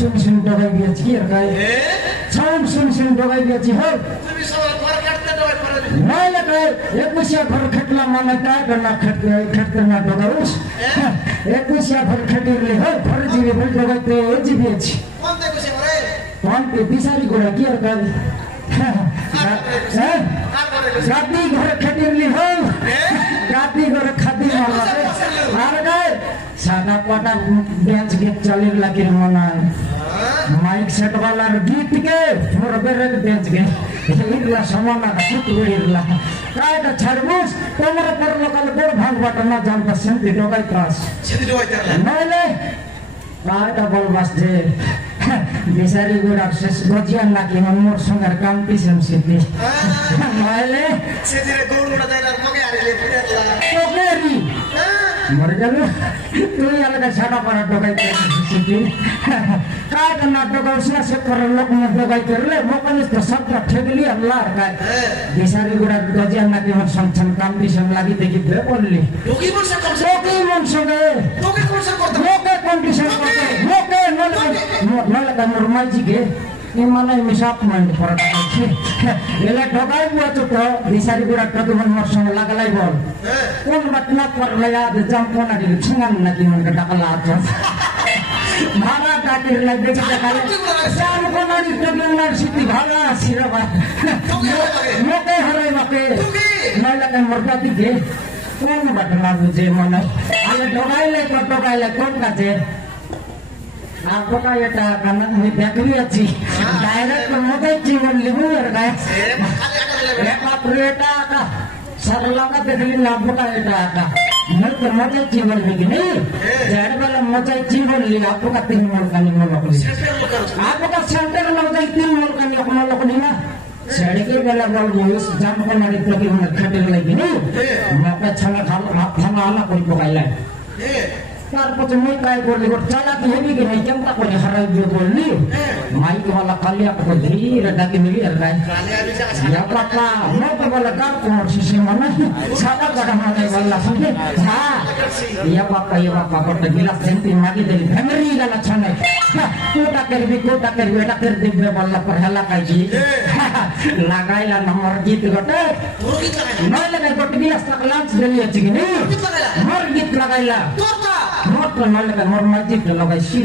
सुन दवाई बेची है काय सुन दवाई बेची है तुम्ही सवाल घर काढते दवाई परत नाही लगे एकूशा घर खटला मला काय करणार खटकरना दगाऊस एकूशा घर खटीरले हो घर जीवे बोल दवाई ते जीवेची कोणते कसे बरे कोण ते बिसारी गोळा की काय गादी घर खटीरली हो गादी घर खाती मला अरे काय सादा पाटा बेंच के चले लगे मना माइक सेट वाला गीत के मोर बेरे बेंच के इला समाना सुत वेला काय का छरबुस तोमर पर लोकल गोर भाग बटना जान पर सेंती डोगाई त्रास नले काय का बोल बस जे बिसारी गोरा शेष गजिया ना कि मोर संगर काम पिसम सिद्धि नले सेदिरे गोर न दाइरा मगे आरेले पुरेला ओकेरी मर गयो तू याला का छाडा पडा डोगाई सिद्धि काय का नाटक उसला से कर लोक न डोगाई करले मोकनिस तो सब ठेगली अल्लाह का बिसारी गोरा गजिया ना कि मोर संगठन काम पिसम लागि देखि बे बोलली लोकी मन से कम से लोकी मन संगे लोकी कौन से करता लोके कंडीशन करते लोके नले का नॉर्मल जी के ये माने मिसाप माइंड पर আছে এলা ঢোকাই বুয়াছো তো বিসারি গুড়া টক মন মোর সঙ্গে লাগালাই বল কোন বাতনা করলে আজ জাম্পো না দিল ছুঙ্গান নাকি মন টাকলা আছে ভাড়া কাটির লাগে দেখালে সাম কোনারি টগিনার সিটি ভাড়া সিরবা মোকে হরাই বাকে নলে কা মোরপাতি কে কোন বাতনা বুঝে মনে আলে ঢোকাইলে কোন কাজে आपको का ये टा करना मैं बेकरी अच्छी डायरेक्ट मोटे जीवन लिखूं यार गाय ये बात रेटा का सरला का देखली आपको का ये टा का मैं तो मोटे जीवन लिखी नहीं जाड़ वाला मोटे जीवन लिख आपको का 3 मोल का नहीं मोल आपको का सेंटर मोटे 3 मोल का नहीं मोल ना सेड़ी के वाला बोल बोल जम को ना तो कि मन खटे लगी नहीं मैं का छला खाना आना कोई पकाइला तारपो मैं काय बोलली और चला की हेवी के नहीं केमता को हराई जो बोलली माइक वाला कालिया को धीरे डाके मिली रहा या पापा मैं तो वाला गार को शीशे मना सादा बड़ा माने वाला सुने हां या पापा को गिलास सेंटी मागी दे फैमिली गाला छने कोटा कर बेटा कर दे वाला पर हला का जी लगाइला नंबर गीत गटे मैं लगा गट गिलास तक लांच देली अछि कि नहीं मर गीत लगाइला मोट नले का मोर मस्जिद लगाई सी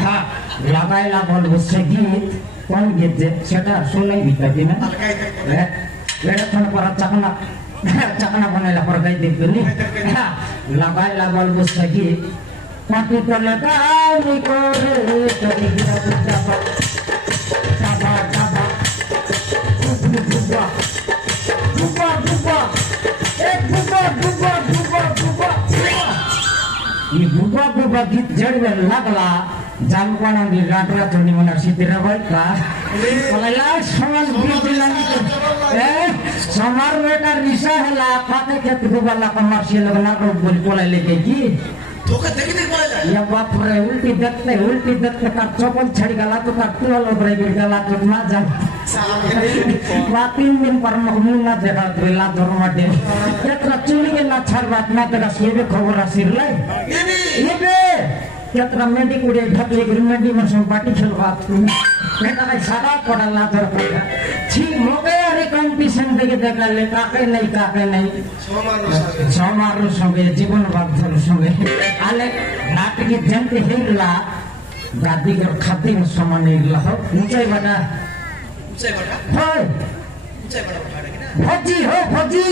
हां लगाइला बोल उससे गीत कौन गीत जे सेटा सुनई बिताती ना वेड़ा थन पर चकना बनाइला पर गई देबनी हां लगाइला बोल उससे गीत पाटी तले काई करे तरी गिरा बुझा बाबा ये बुबा गीत जड़वे लगला जामपाना दी रातरा चोनी मना सिद्धरा भाई का बोला समाज बीच लानी समार बेटा रिसा हला पाते के बुबा कमर्शियल बना को बोला लेके की धोखा देखी नहीं बोला या बाप रे उल्टी देखते का चपल छड़ी गला तो का टोल ओबरे गला तो ना जा बातिन दिन पर मखमूल ना देखा बेला धर्म दे केतना चुली के ना छाड़ बात ना तेरा सेबे खबर आसिर लाई ये बे केतना मेडी कुडे ढकले गुरु मेडी मसम पार्टी खेल बात बेटा का सादा पड़ा ला धर पड़ा छी मोके अरे कंपटीशन देके देखा ले काके नहीं समारो संगे जीवन बाधर संगे आले नाटक जनते हेला गादी कर खाती समान हेला हो ऊंचाई बटा हाय भजी हो भजी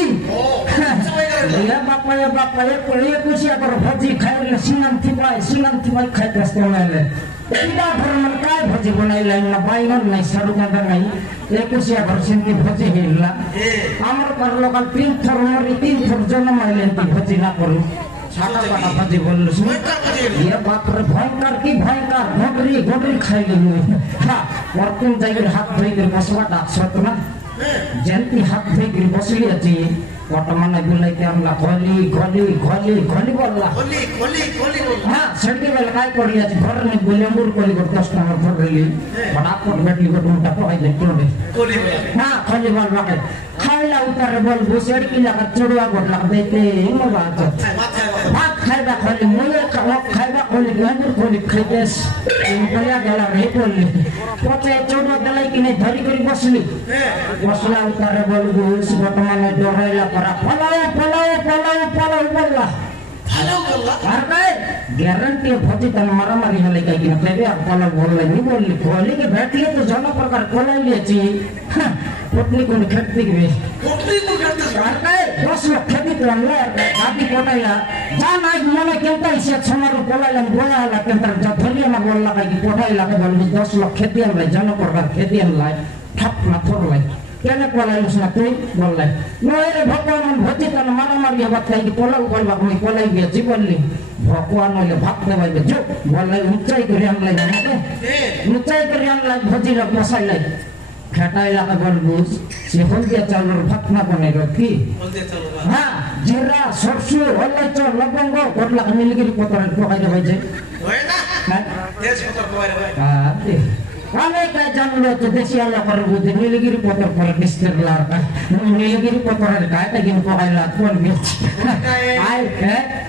या बापा ये कोई कुछ या कर भजी खाए ले सिनम थी भाई खाए कष्ट में ले tidak formal काय भजी बनाइलाई न बाइगन नै सरुगादा नै एकुसिया भर्सिन की भजी हिल्ला आमर पर लोकल 3 थर मरी 3 थर जन्म आइलेन ती भजी ना करू छाटा पाटा भजी बोल्नु ये बात रे भयंकर की भयंकर घोडरी घोडरी खाइ लिनु हां वर्किन जागिर हात धोइकर बसवा डाक्छ न जंती हात धोइकर बसली अछि वर्तमान बुलाई के हमला खोली खोली खोली खोली बोलला खोली खोली खोली बोल हां सड़के बेल काय पड़ी अछि घर ने गोलेमुर कोली को कस्टमर फरली फटाफट बेटी को टूटा पकाई दे टोडे खोली हां खोली बोल बाके खाइला उतर बोल बुसेड़ की लगा चुड़वा गोट लग देते म बात भात खाइबा खोली मुले खाइबा खोली गंजर खोली खाइतेस इन पलिया गला रे बोलली पचे चुड़वा दलाई कि नै धरी करी बसली बसला उतर बोल बुस वर्तमान डराइला para पलाओ पलाओ पलाओ पलाओ बोलला हेलो गल्ला अरे ग्यारंटी भजी तन मारामारी हले काई कि तेरे आप पलाओ बोलले नहीं बोलली खोली के बैठले तो जन प्रकार कोलाई लेची पोटली को खटती के पोटली को खटती अरे 10 लाख खेती तो अनला गाड़ी कोटाइला जान आज मने केंता इसे छमारो कोलाइला गोयाला केंता जथलिया ना बोलला काई कि कोटाइला के बोल 10 लाख खेती अनला जन प्रकार खेती अनला ठप ना थोरला केने कोलाई लसना तुई बोलले नोरे भगवान भजी तन मारामारी बताई कि पोला उगलबा कोई कोलाई गे जीवनली भगवान ले भाग देबाई के जो बोलले ऊंचाई करे हमलाई जाने ऊंचाई करे हमलाई भजी र पसाइलाई खटाइला का बोलबुस से होल के चालर भात ना बने रखी बोल दे चलो हां जीरा सरसो अलैच लवंग कोटला मिलगिरी पतर पकाई देबाई जे होय ना तेज पतर पकाई रे हां Kami kaya jangan lo tuh desi Allah perbuatan niligiri potor per mister larka niligiri potor ada kaya tak gini kau kaya tuan bitch ay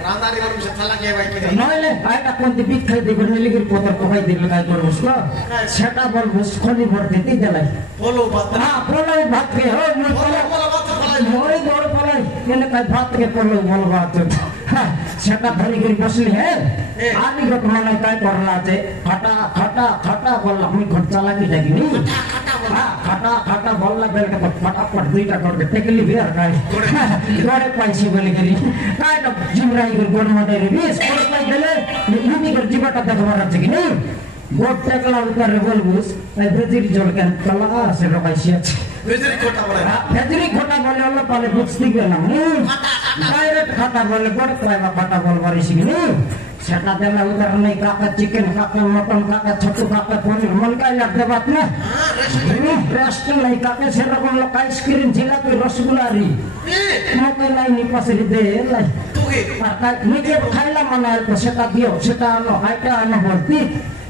Ramdhari वालों से थला के भाई की नॉले ay tak pun tipik kaya di niligiri potor kau kaya di kaya tuan musko सेटा बल मुस्को नहीं बढ़ते थी जलाई बोलो बात हाँ बोलो बात के हो बोलो बात मोरी गोर पलाई मैंने कहा बात के बोलो बात सेटा धनी करी बसली है आदि को तुम्हारा काय कर रहा है खटा खटा खटा बोल अपनी घर चला की जाएगी नहीं खटा खटा बोल ला बेल के फटाफट दुईटा करके टेकली भी हर काय गोरे पैसे बोली करी काय तो जिमराई को गोर मडे रे 20 कोड़ पाई देले यूनी कर जीवाटा देखवा रहा है कि नहीं गोट टेकला उतर बोल बुस बेजिरी जोल के कला से रकाइसी बेजरी खोटा बोले बेजरी खोटा बोले वाला पाले बुझती के ना डायरेक्ट खाता बोले गोट खाइबा खाता बोल बारी सी नहीं सेटा देला उतर नहीं काका चिकन काका मटन काका छतु काका पनीर मन का याद दे बात ना रेस्ट नहीं काका से रकम लोग आइसक्रीम जिलापी रसगुल्ला री मते नहीं निपासरी दे लाई तुगे काका निके खाइला मना तो सेटा दियो सेटा नो आइटा न भर्ती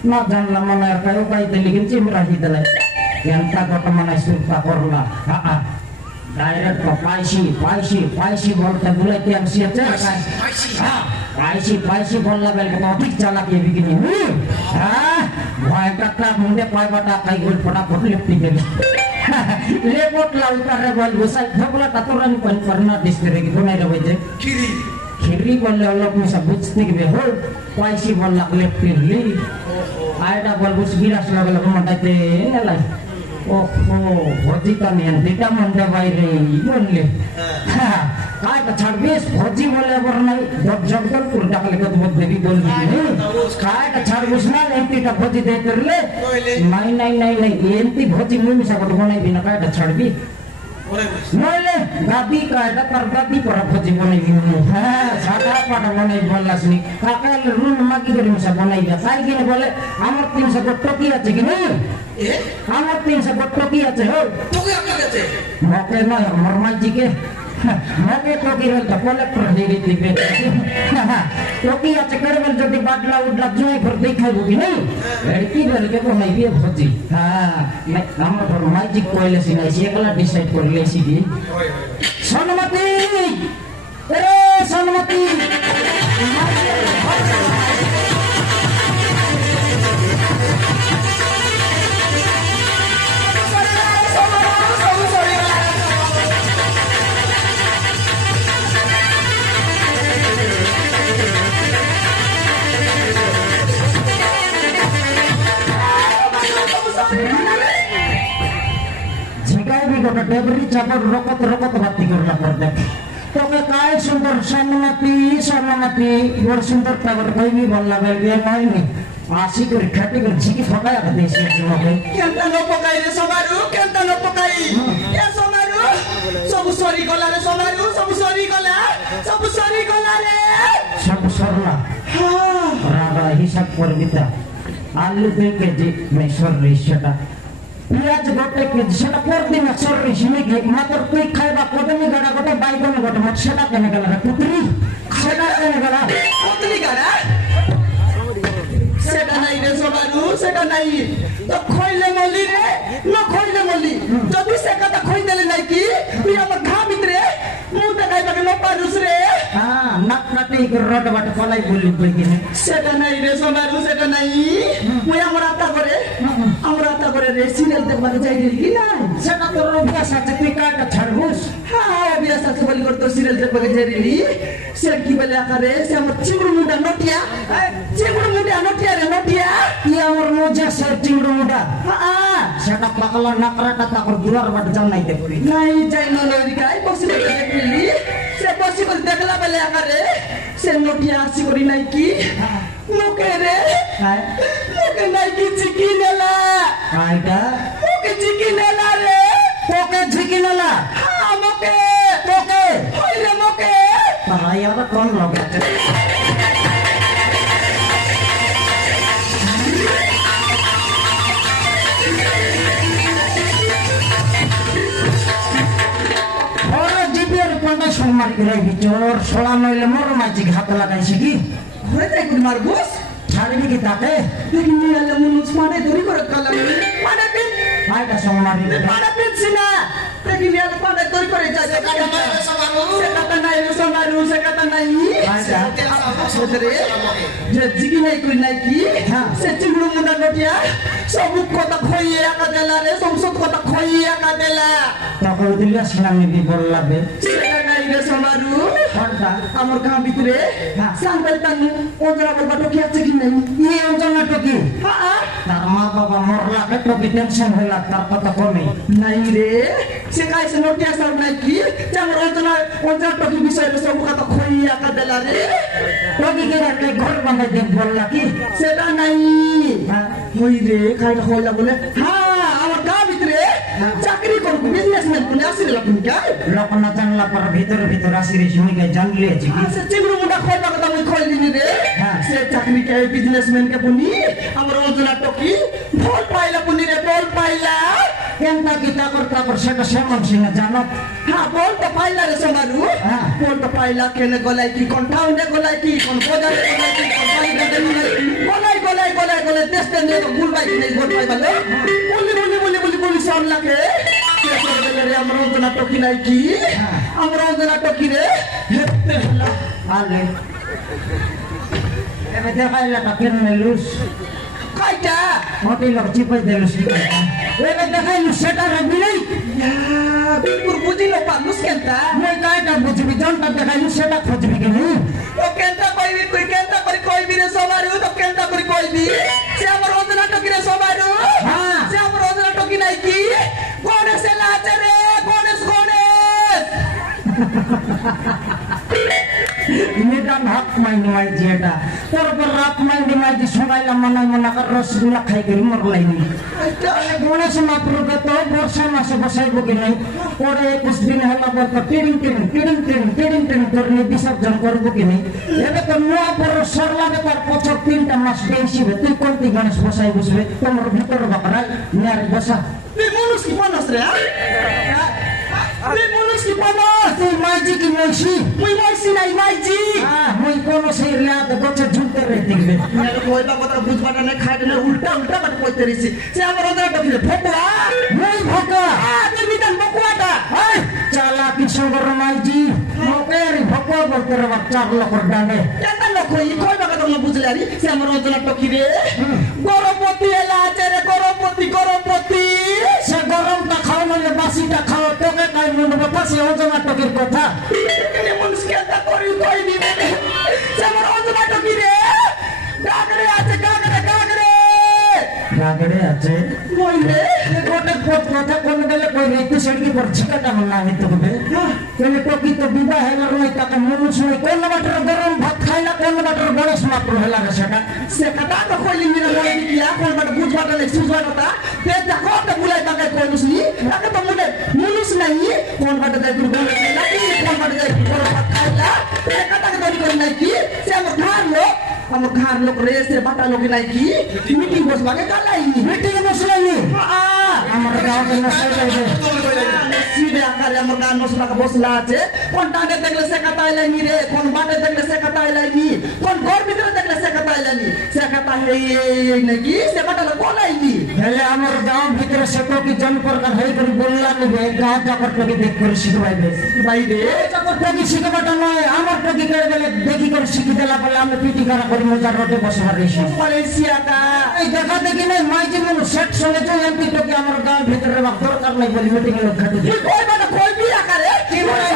ना जानला मना कायो काई देलिगिन चिमरा ही देला केंता को मना सुरता करला हां डायरेक्ट पाइसी बोलते बोले कि हम सियाचे हां पाइसी बोलला बेल के अधिक चला के बिगिनी हां भाई कट्टा मुंडे पाय बटा काई गोल फटाफट लिपटी गेली लेपोट ला उतार रे बोल गोसाई ठोकला ततुरन पन करना दिस करे कि दोनाई रहे जे खीरी बोलले लोग में सब बुझते कि हो पाइसी बोलला लिपटी आइडा बोल बुस गिरास लगल मटाते नलाई ओहो भोजी का नियन दिटा मंडे भाई रे बोलले काय का 26 भोजी बोले बर नहीं जब जगदलपुर डाकले को बहुत देवी बोल दी काय का 26 ना एंटी का भोजी दे करले नहीं एंटी भोजी मुंह से को बनाई बिना काय का 26 नले गादी काय का तर गादी पर भोजी बनाई बिना हां साटा पाटा बनाई बोललासनी काका रूम मागी करी से बनाई दे काय के बोले हमर 300 को टोकी আছে कि नहीं আমার 300 को टोकी আছে हो टोकी আছে मके ना मरमा जी के मके टोकी रे तो कलेक्टर हेरी दिबे टोकी আছে करबल যদি বাটলা উডলা জয় ভর দেখাইবো কি नहीं लड़की बेल के को नहीं भी भोजी हां मैं हमर पर माजी कोइले सिना एकला डिसाइड कर लेसी की सोनमती अरे सोनमती गोटा डेबरी चापर रकत बाती करला पड़ते तो के काय सुंदर सोनमती गोर सुंदर टावर कोई भी बोलला बेल के नहीं আসি করে খাটি করে ঝিকি ফকায় আগে দেশে তোমাকে কেনতা ন পকাই রে সমারু কেনতা ন পকাই এ সমারু সবু সরি গলা রে সমারু সবু সরি গলা রে সব সরলা হ্যাঁ রাগা হিসাব করবি তা আলু 2 কেজি মেসরি সেটা পেঁয়াজ গোটে কেজি সেটা পরদিন সরি সিমিকে মাত্র তুই খাইবা কদমি গাড়া গোটে বাইগন গোটে মোট সেটা কেনে গেল রে পুত্রি সেটা কেনে গেল কতলি গাড়া সেটা নাই রে সমারু সেটা নাই তো খইলে মলি রে না খইলে মলি যদি সে কথা খই দেলে নাই কি তুই আমার ঘা ভিতরে মুটা গাইবাকে ন পারুস রে হ্যাঁ নাক নাটি করে রড বাটে পলাই বললি বই কিনে সেটা নাই রে সমারু সেটা নাই মুই আমরা আতা করে রে সিরিয়াল দেখবার যাই রে কি নাই সেটা তোর অভ্যাস আছে তুই কাটা ছাড়বুস হ্যাঁ অভ্যাস আছে বলি করতো সিরিয়াল দেখবার যাই রে সে কি বলে আকারে সে আমার চিংড়ি মুন্ডা নটিয়া রে নটিয়া ই আমার মজা সে চিংড়ো মুডা হ্যাঁ সেটা পাকলা নাকরাটা তাকর দুয়ার বাটে যাও নাই দেখবি নাই যাই না লরি গাই বসি করে দেখলি সে বসি করে দেখলা বলে আকারে সে নটিয়া আসি করি নাই কি মুখে রে হ্যাঁ মুখে নাই কি চিকি নেলা আইটা মুখে চিকি নেলা রে তোকে ঝিকিনালা হ্যাঁ মুখে তোকে হইলে মুখে তাই আবার কোন লগে আছে সম্মান করে চোর সোলা নইলে মোর মাঝি হাত লাগাইছে কি ঘরে যাই কোন মারবুস ছাড়বি কি তাকে দেখি নিয়ালে মুনুস মানে দড়ি করে কালাম মানে পিন আইটা সম্মান মানে পিনছি না দেখি নিয়ালে মানে দড়ি করে যায় সে কথা নাই রে সমারু সে কথা নাই আইটা রে যে জিগি নাই কই নাই কি সে চিংড়ু মুন্ডা নটিয়া সব কথা খইয়ে একা দেলা রে সব কথা খইয়ে একা দেলা তখন দিলা সিনামি দি বললাবে সেটা নাই রে সমারু হরদা আমার গাঁ ভিতরে সাংবাল তানু ওজরা বলবা টকি আছে কি নাই ই অঞ্চনা টকি হ্যাঁ তার মা বাবা মরলা কে টকি টেনশন হইলা তার কথা কমে নাই রে সে কাইছে নোটিয়া সব নাই কি যে আমার ওজরা টকি বিষয়ে সব কথা খইয়া কা দেলা রে টকি কে রাখলে ঘর বাঁধা দেখ বললা কি সেটা নাই হই রে খাইটা হইলা বলে হ্যাঁ আমার গাঁ ভিতরে চাকরি করব বিজনেসম্যান কোনে আসিল তুমি কা লোক না জানলা পর ভিতর আসিরে শুনিকে জানলে কি সে চিংড়ি মুন্ডা খইবা কথা আমি খই দিনি রে সে চাকরি কে বিজনেসম্যান কে পুনি আমার ওজনা টকি ফল পাইলা পুনি রে ফল পাইলা কেনটা কি তাকর সেটা সেমন সিং জানো হ্যাঁ বল তো পাইলা রে সমারু বল তো পাইলা কেনে গলাই কি কোন টাউনে গলাই কি কোন বাজারে গলাই কি কোন বাড়ি গলাই দেশতে নিয়ে তো ভুল বাইক নেই বল পাইবা লে বলি সব লাগে কে করে রে আমার ওজনা টকি নাই কি আমার ওজনা টকি রে হেতে হলা আলে এবে দেখাইলা তা কেন লুস কাইটা মোটি লোক চিপাই দেলুস এবে দেখাইলু সেটা রবি নাই বিপুর বুঝিল পালুস কেনটা মই কাইটা বুঝবি জনটা দেখাইলু সেটা খোঁজবি কি নি ও কেনটা কইবি তুই কেনটা করে কইবি রে সমারু তো কেনটা করে কইবি সে আমার ওজনা টকি রে সমারু সে আমার ওজনা টকি নাই কি গণেশ এলা আছে রে গণেশ নিদান হাত মাইনি মাইজি এটা তারপর রাত মাইনি মাইজি সবাইলা মনা কর রসগুলা খাই করে মরলাইনি গণেশ মাপুরকে তো বর্ষা মাসে বসাইব কি নাই পরে 21 দিন হলা পর তো টিড়িং করে বিসর্জন করব কি নাই এবে তো নোয়া পর সরলাবে তার পছর 3টা মাস বেশিবে তুই কোনটি গণেশ বসাই বসবে তোমার ভিতর বাকরা নিয়ার বসা মনুষ কি পানস রে মনুষ কি পানস তুই মাইজি কি মইছি মুই মাইছি নাই মাইজি মুই কোন সেই লাদ গছে ঝুলতে রে দেখবে কইবা কথা বুঝবাটা না খাইতে না উল্টা বাট কইতে রিছি সে আমার ওজনা টকি রে ফোকলা মুই ভকা তুই বিতান বকুয়াটা চালা কিশোর মাইজি মোকের ভকা বলতে রে 4 লক্ষ ডালে কেন লোক কইবা কথা না বুঝলে আরি সে আমার ওজনা টকি রে গরমপতি এলা আছে রে গরমপতি সে গরমটা খাও নইলে বাসিটা খাও তোকে কাই মনে বাতাসে ওজনা টকির কথা কেনে মানুষ কেনটা করি কই দিবে সে আমার ওজনা টকি রে গাগরে আছে গাগরে রাগে পড়ে আছে কইলে গোটে কথা কোন বেলে কই রইতে সেটি পর ঝিকাটা না হইতে হবে কেনে প্রকৃত বিবাহ হেলার নয় তাকে মনুষ নয় কোন বাটার গরম ভাত খাইলা কোন বাটার গণেশ মাত্র হেলা সেটা সে কথা তো কইলি মিনা বলে কিয়া কোন বাটা বুঝবাটা নাই সুঝবাটা তে দেখো তো বুলাই বাগাই কইলুসনি তাকে তো মুনে মুনুস নাই কোন বাটা যাই তুই বলে নাকি কোন বাটা যাই কোন ভাত খাইলা তে কথা তো কই নাই কি সে আমার ঘর লোক রে সে বাটা লোক নাই কি মিটিং বসবাকে কালাই মিটিং বসলাইনি আমার গাঁওতে নষ্ট হইবে সিধে আকারে আমার গান নসলাকে বসলা আছে কোন টানে দেখলে সে কথা আইলানি রে কোন বাটে দেখলে সে কথা আইলানি কোন ঘর ভিতরে দেখলে সে কথা আইলানি সে কথা এই নাকি সে কথা বলাইনি হেলে আমার গাঁও ভিতরে সে তো কি জন প্রকার হই করে বললা নিবে গাঁও চাকর টকি দেখ করে শিখবাইবে ভাই রে চাকর টকি শিখবাটা নয় আমার টকি করে গেলে দেখি করে শিখি দেলা বলে আমি পিটি করা করে মজার রোডে বসে হারিয়েছি মালয়েশিয়াটা এই দেখা দেখি নাই মাই জীবন সেট সঙ্গে তো এমপি টকি আমার গাঁও ভিতরে রাখ দরকার নাই বলি মিটিং এর ঘাটে কই বাটা কই বি আকারে কি বলে